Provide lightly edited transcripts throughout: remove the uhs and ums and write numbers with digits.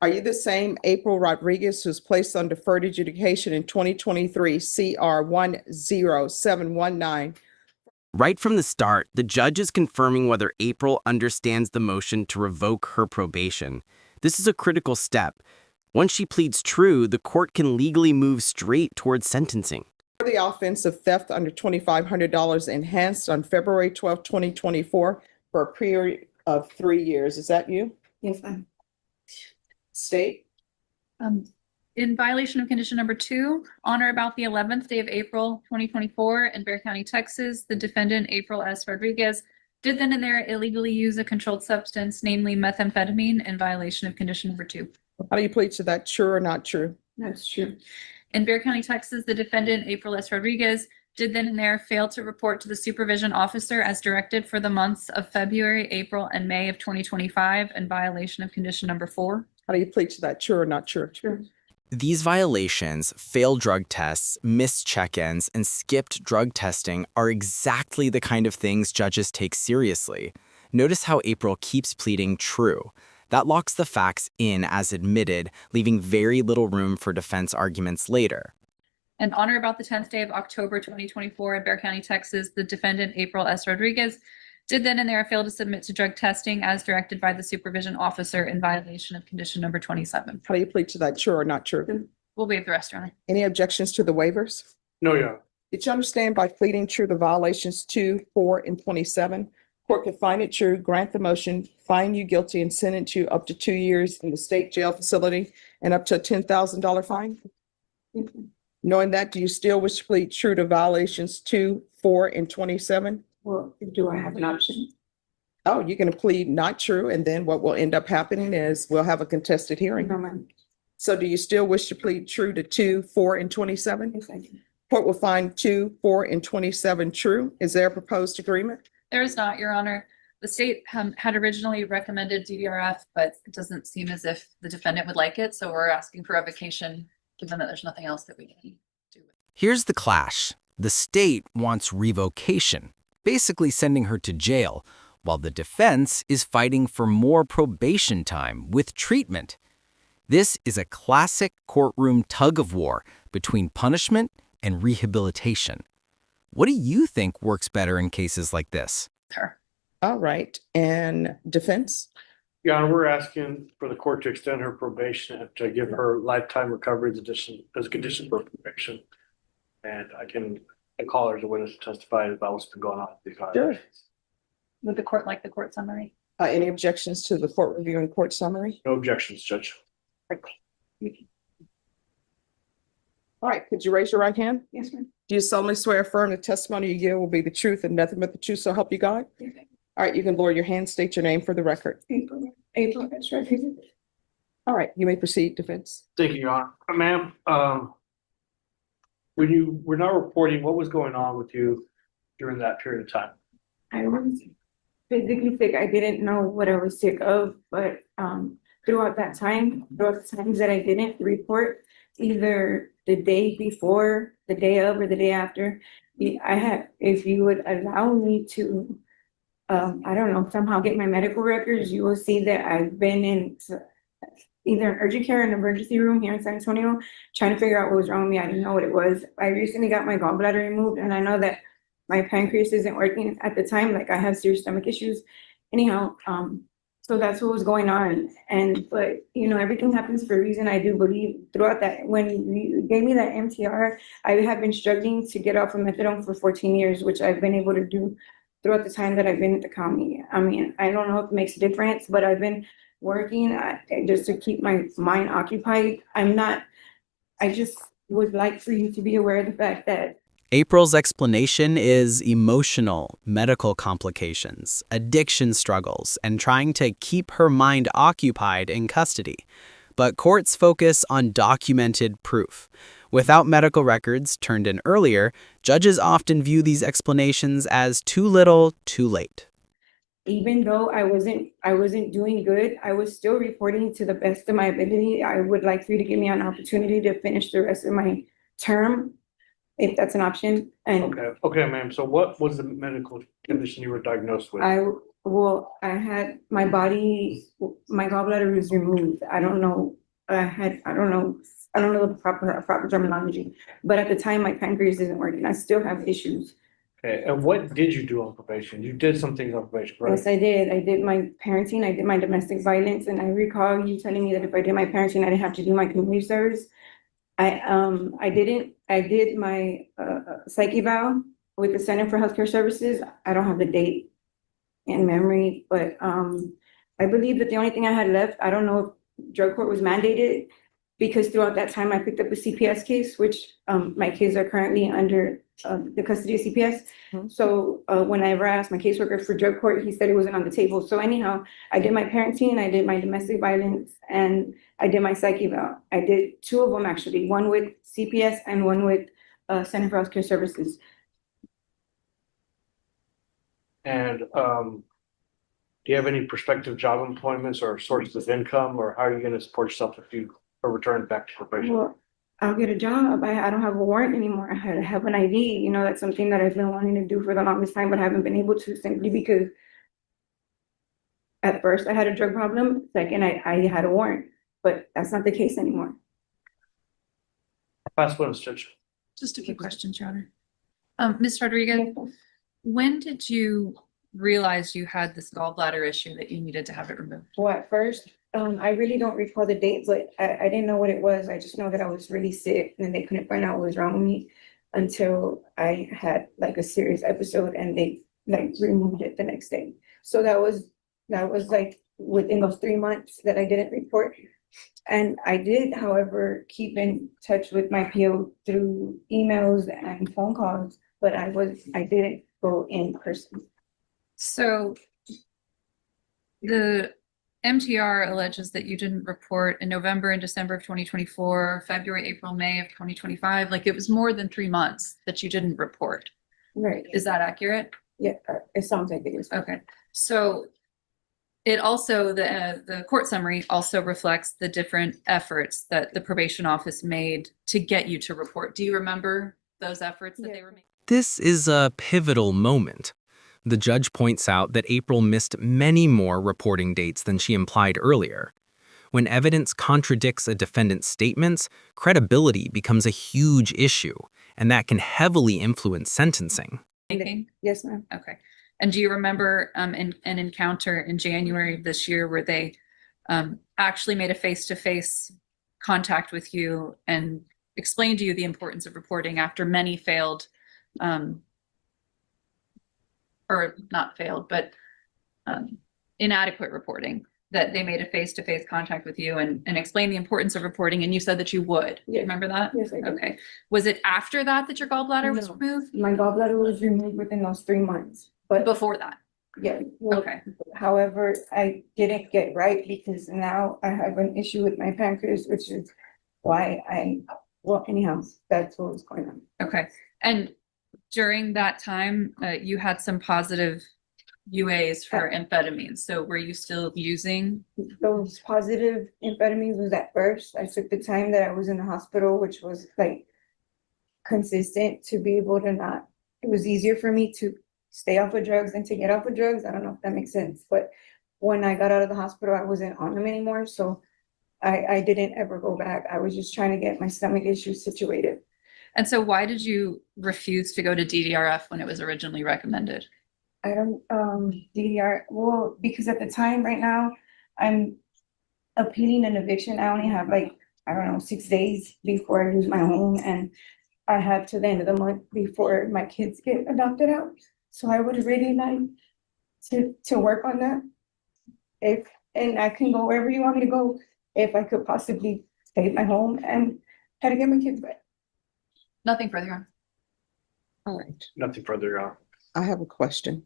Are you the same April Rodriguez who was placed on deferred adjudication in 2023 CR 10719? Right from the start, the judge is confirming whether April understands the motion to revoke her probation. This is a critical step. Once she pleads true, the court can legally move straight towards sentencing. For the offense of theft under $2,500 enhanced on February 12, 2024 for a period of 3 years. Is that you? Yes, ma'am. State? In violation of condition number 2, on or about the 11th day of April 2024 in Bexar County, Texas, the defendant, April S. Rodriguez, did then and there illegally use a controlled substance, namely methamphetamine, in violation of condition number 2. How do you plead to that? True or not true? That's true. In Bexar County, Texas, the defendant, April S. Rodriguez, did then and there fail to report to the supervision officer as directed for the months of February, April, and May of 2025 in violation of condition number 4. How do you plead to that? True or not true? True. These violations, failed drug tests, missed check-ins, and skipped drug testing are exactly the kind of things judges take seriously. Notice how April keeps pleading true. That locks the facts in as admitted, leaving very little room for defense arguments later. And on or about the 10th day of October 2024 in Bexar County, Texas, the defendant, April S. Rodriguez, did then and there fail to submit to drug testing as directed by the supervision officer in violation of condition number 27. How do you plead to that? True or not true? We'll waive the rest, Your Honor. Any objections to the waivers? No, Your Honor. Did you understand by pleading true the violations 2, 4, and 27? Court could find it true, grant the motion, find you guilty, and sentence you up to 2 years in the state jail facility and up to a $10,000 fine? Knowing that, do you still wish to plead true to violations 2, 4, and 27? Well, do I have an option? Oh, you're going to plead not true, and then what will end up happening is we'll have a contested hearing. No, ma'am. So do you still wish to plead true to 2, 4, and 27? Yes, I do. Court will find 2, 4, and 27 true. Is there a proposed agreement? There is not, Your Honor. The state had originally recommended DDRF, but it doesn't seem as if the defendant would like it. So we're asking for revocation, given that there's nothing else that we can do. Here's the clash. The state wants revocation, basically sending her to jail, while the defense is fighting for more probation time with treatment. This is a classic courtroom tug-of-war between punishment and rehabilitation. What do you think works better in cases like this? Her. All right, and defense? Your Honor, we're asking for the court to extend her probation and to give her lifetime recovery as a condition for probation. And I call her as a witness to testify about what's been going on with these violations. Would the court like the court summary? Any objections to the court review and court summary? No objections, Judge. All right, could you raise your right hand? Yes, ma'am. Do you solemnly swear affirm the testimony you give will be the truth and nothing but the truth, so help you God? Yes, ma'am. All right, you can lower your hand, state your name for the record. April S. Rodriguez. All right, you may proceed, defense. Thank you, Your Honor. Ma'am, when you were not reporting, what was going on with you during that period of time? I was physically sick. I didn't know what I was sick of, but throughout the times that I didn't report, either the day before, the day of, or the day after, if you would allow me to, I don't know, somehow get my medical records, you will see that I've been in either an urgent care and emergency room here in San Antonio, trying to figure out what was wrong with me. I didn't know what it was. I recently got my gallbladder removed, and I know that my pancreas isn't working at the time. Like, I have serious stomach issues. Anyhow, so that's what was going on. But everything happens for a reason. I do believe throughout that, when you gave me that MTR, I have been struggling to get off of methadone for 14 years, which I've been able to do throughout the time that I've been at the county. I mean, I don't know if it makes a difference, but I've been working just to keep my mind occupied. I just would like for you to be aware of the fact that April's explanation is emotional, medical complications, addiction struggles, and trying to keep her mind occupied in custody. But courts focus on documented proof. Without medical records turned in earlier, judges often view these explanations as too little, too late. even though I wasn't doing good, I was still reporting to the best of my ability. I would like for you to give me an opportunity to finish the rest of my term, if that's an option. And Okay, ma'am. So what was the medical condition you were diagnosed with? Well, I had my gallbladder was removed. I don't know, I don't know the proper terminology. But at the time, my pancreas isn't working. I still have issues. Okay, and what did you do on probation? You did some things on probation, right? Yes, I did. I did my parenting, I did my domestic violence, and I recall you telling me that if I did my parenting, I didn't have to do my community service. I did my, psych eval with the Center for Healthcare Services. I don't have the date in memory, but, I believe that the only thing I had left, I don't know if drug court was mandated, because throughout that time I picked up a CPS case, which, my kids are currently under, the custody of CPS. Mhm. So, whenever I asked my caseworker for drug court, he said it wasn't on the table. So anyhow, I did my parenting, I did my domestic violence, and I did my psych eval. I did two of them actually, one with CPS and one with, Center for Healthcare Services. And do you have any prospective job employments or sources of income, or how are you gonna support yourself if you are returned back to probation? Well, I'll get a job. I don't have a warrant anymore. I have an ID, you know, that's something that I've been wanting to do for the longest time, but haven't been able to, simply because at first I had a drug problem, second, I had a warrant, but that's not the case anymore. Last one is Judge. Just a few questions, Your Honor. Ms. Rodriguez, when did you realize you had this gallbladder issue that you needed to have it removed? Well, at first, I really don't recall the date, but I didn't know what it was. I just know that I was really sick and they couldn't find out what was wrong with me until I had like a serious episode and they like removed it the next day. So that was like within those 3 months that I didn't report. And I did, however, keep in touch with my PO through emails and phone calls, but I didn't go in person. So the MTR alleges that you didn't report in November and December of 2024, February, April, May of 2025. Like it was more than 3 months that you didn't report. Right. Is that accurate? Yeah, it sounds like it is. Okay, so it also, the court summary also reflects the different efforts that the probation office made to get you to report. Do you remember those efforts that they were making? This is a pivotal moment. The judge points out that April missed many more reporting dates than she implied earlier. When evidence contradicts a defendant's statements, credibility becomes a huge issue, and that can heavily influence sentencing. Yes, ma'am. Okay. And do you remember an encounter in January of this year where they actually made a face-to-face contact with you and explained to you the importance of reporting after many failed, or not failed, but inadequate reporting, that they made a face-to-face contact with you and explained the importance of reporting, and you said that you would? Yes. Remember that? Yes, I do. Okay. Was it after that that your gallbladder was No. removed? My gallbladder was removed within those 3 months, but Before that? yeah. Well, Okay. however, I didn't get right because now I have an issue with my pancreas, which is why well, anyhow, that's what was going on. Okay. And during that time, you had some positive UAs for amphetamines. So were you still using? Those positive amphetamines was at first. I took the time that I was in the hospital, which was like consistent to be able to not, it was easier for me to stay off of drugs than to get off of drugs. I don't know if that makes sense, but when I got out of the hospital, I wasn't on them anymore. So I didn't ever go back. I was just trying to get my stomach issues situated. And so why did you refuse to go to DDRF when it was originally recommended? I don't, DDR, well, because at the time right now, I'm appealing an eviction. I only have like, I don't know, 6 days before I lose my home, and I have to the end of the month before my kids get adopted out. So I would really like to work on that. And I can go wherever you want me to go, if I could possibly save my home and try to get my kids back. Nothing further on. All right. Nothing further on. I have a question.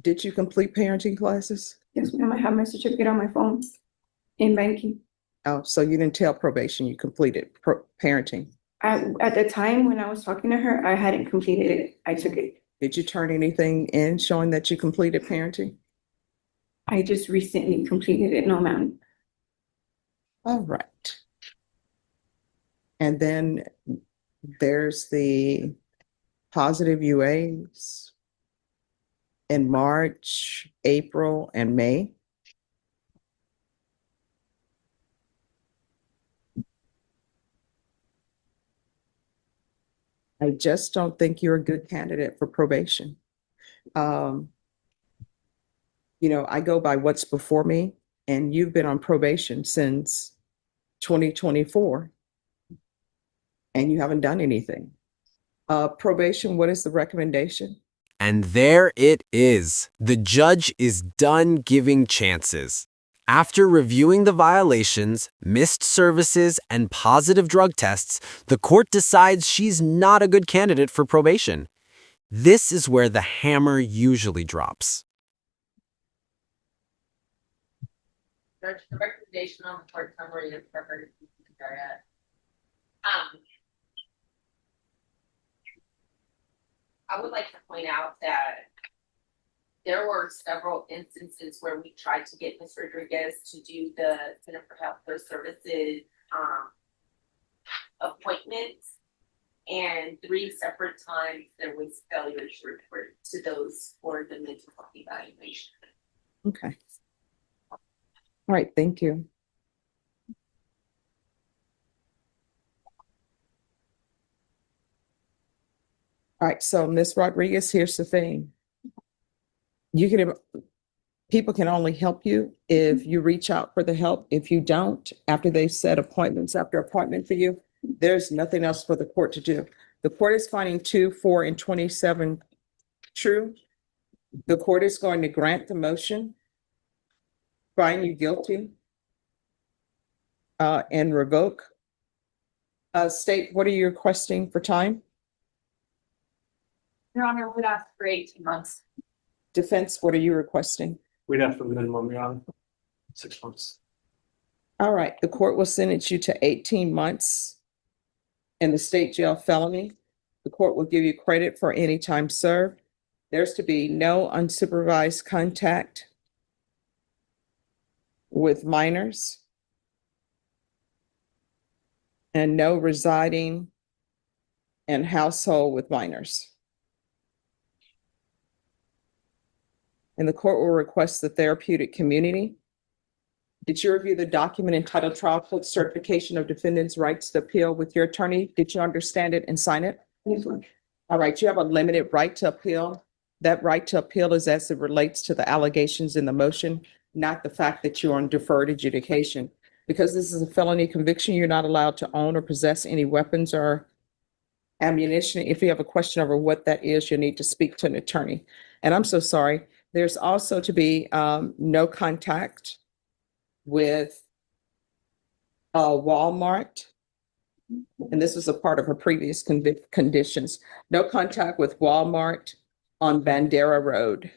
Did you complete parenting classes? Yes, ma'am, I have my certificate on my phone in banking. Oh, so you didn't tell probation you completed parenting. At the time when I was talking to her, I hadn't completed it. I took it. Did you turn anything in showing that you completed parenting? I just recently completed it. No, ma'am. All right. And then there's the positive UAs. in March, April, and May. I just don't think you're a good candidate for probation. You know, I go by what's before me, and you've been on probation since 2024, and you haven't done anything. Probation, what is the recommendation? And there it is. The judge is done giving chances. After reviewing the violations, missed services, and positive drug tests, the court decides she's not a good candidate for probation. This is where the hammer usually drops. Judge, the recommendation on the court summary is for her to be considered. I would like to point out that there were several instances where we tried to get Ms. Rodriguez to do the Center for Healthcare Services appointments. And 3 separate times there was failure to report to those for the mental health evaluation. Okay. All right, thank you. All right, so Ms. Rodriguez, here's the thing. People can only help you if you reach out for the help. If you don't, after they've set appointments after appointment for you, there's nothing else for the court to do. The court is finding 2, 4, and 27 true. The court is going to grant the motion, find you guilty, and revoke. State, what are you requesting for time? Your Honor, would ask for 18 months. Defense, what are you requesting? We'd have to minimum, Your Honor, 6 months. All right, the court will sentence you to 18 months in the state jail felony. The court will give you credit for any time served. There's to be no unsupervised contact with minors and no residing in household with minors. And the court will request the therapeutic community. Did you review the document entitled Trial Court Certification of Defendant's Rights to Appeal with your attorney? Did you understand it and sign it? Yes, ma'am. All right, you have a limited right to appeal. That right to appeal is as it relates to the allegations in the motion, not the fact that you're on deferred adjudication. Because this is a felony conviction, you're not allowed to own or possess any weapons or ammunition. If you have a question over what that is, you need to speak to an attorney. And I'm so sorry. There's also to be no contact with Walmart. And this was a part of her previous conditions. No contact with Walmart on Bandera Road.